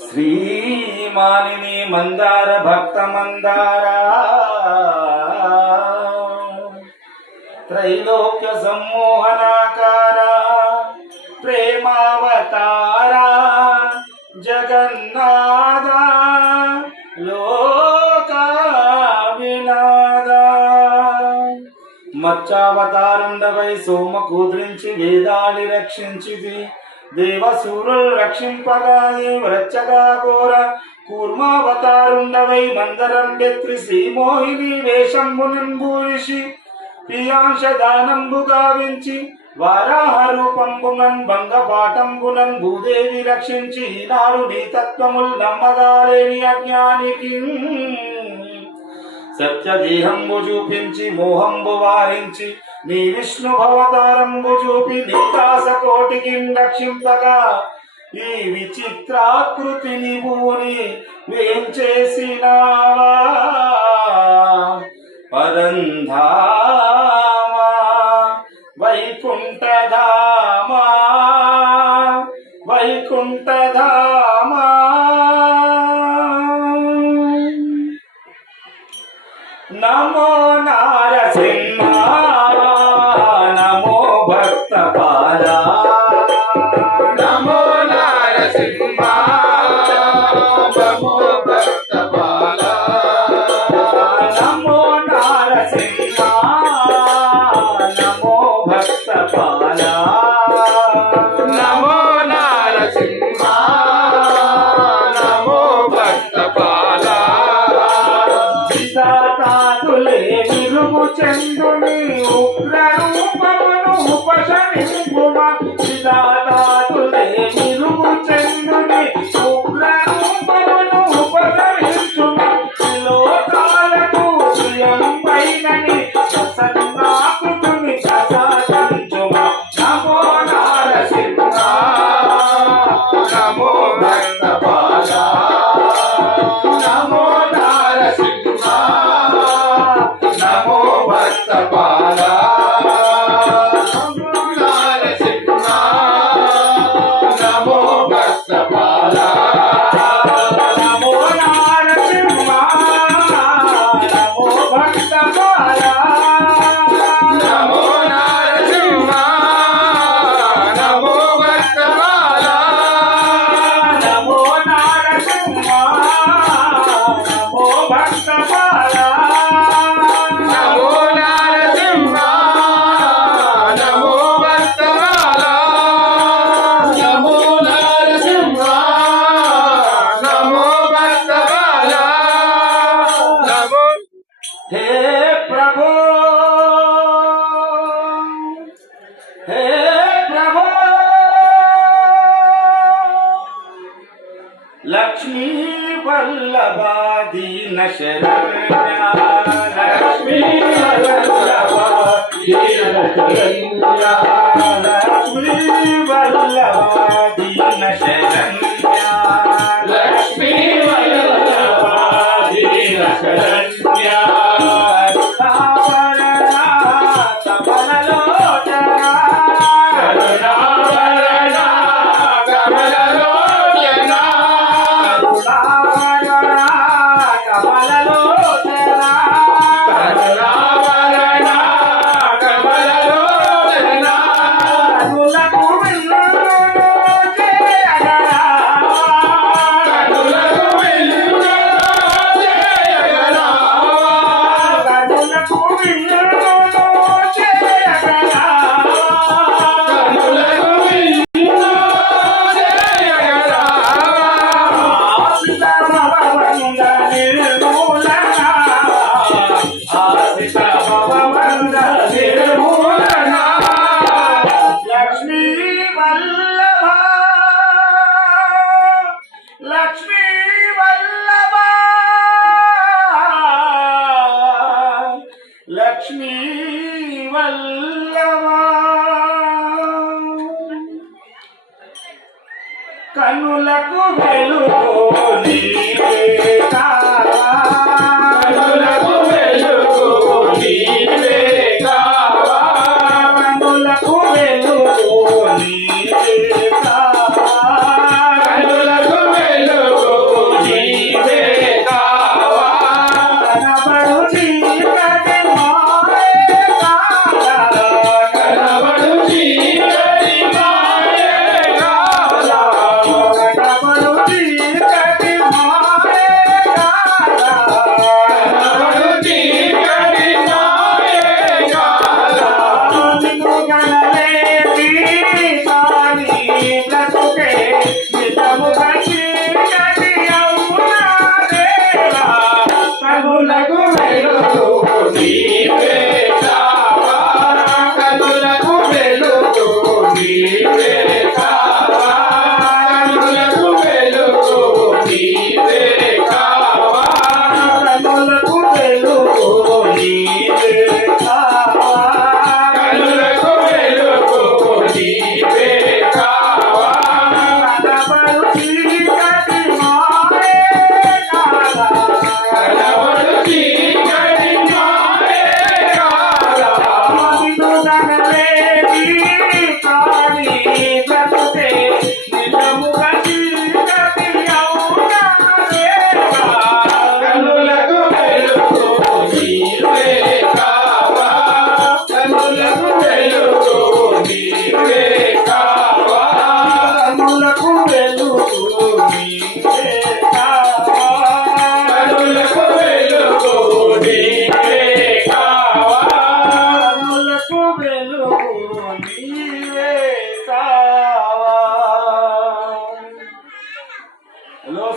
శ్రీమాలిని మందార భక్త మందార త్రైలోక్య సమ్మోహనాకార ప్రేమావతార జగన్నాథ లోక వినాద మత్స్యావతారుండవై సోమ కూద్రించి వేదాలి రక్షించిది దేవసూరులు రక్షింపగా దేవరచ్చగా ఘోర కూర్మావతారుండవై మందరం బెత్రి శ్రీమోహిని వేషంబునన్ భూయిషి ప్రియాంశ దానంబు గావించి వారాహ రూపంబునన్ భంగపాఠంబునన్ భూదేవి రక్షించి ఈనాడు నీ తత్వముల్ నమ్మగాలేని అజ్ఞానికి సత్యదేహంబు చూపించి మోహంబు వారించి నీ విష్ణు భవతారంబు చూపి నీ దాస కోటికి రక్షింపగా ఈ విచిత్రాకృతిని భూని వేంచేసినావా పరంధామా వైకుంఠధామా వైకుంఠధామా నమో నారసింహ నమో భక్తపాల నమో నారసింహ నమో భక్తపాల నమో నారసింహ నమో భక్తపాల నమో నారసింహ నమో భక్తపాల విరుగు చందుని ఉగ్ర రూపమును ఉపశమింపుమా విధాతాతులే విరుగు చందుని ఉగ్ర రూపమును ఉపశమించుమా లోకాలకు స్వయం పైనని ప్రసన్నాకృతుని ప్రసాదించుమా నమో నారసింహ నమో భక్తపాల నమో నారసింహ నమో భక్తపాల నారసింహ నమో భక్తపాల నమో నారసింహ నమో భక్తపాల నమో నారసింహ నమో భక్తపాల నమో నారసింహ నమో భక్తపాల నమో నారసింహ నమో భక్తపాల నమో నారసింహ నమో భక్తపాల నమో హే ప్రభు హే ప్రభు లక్ష్మీ వల్లభ దీన శరణ్య లక్ష్మీ వల్లభ దీన శరణ్య లక్ష్మీ వల్లభ దీన శరణ్య లక్ష్మీ వల్లభ దీన శరణ్య కరుణావరణ కమలలోచన కరుణావరణ కమలలోచన కనులకు వెలుగులో చేయగలవా కనులకు వెలుగులో చేయగలవా నిర్మూలన లక్ష్మీ వల్లభ లక్ష్మీ వల్లభ లక్ష్మీ వల్లభ కనులకు వెలుగు నీవే కనులకు వెలుగు నీవే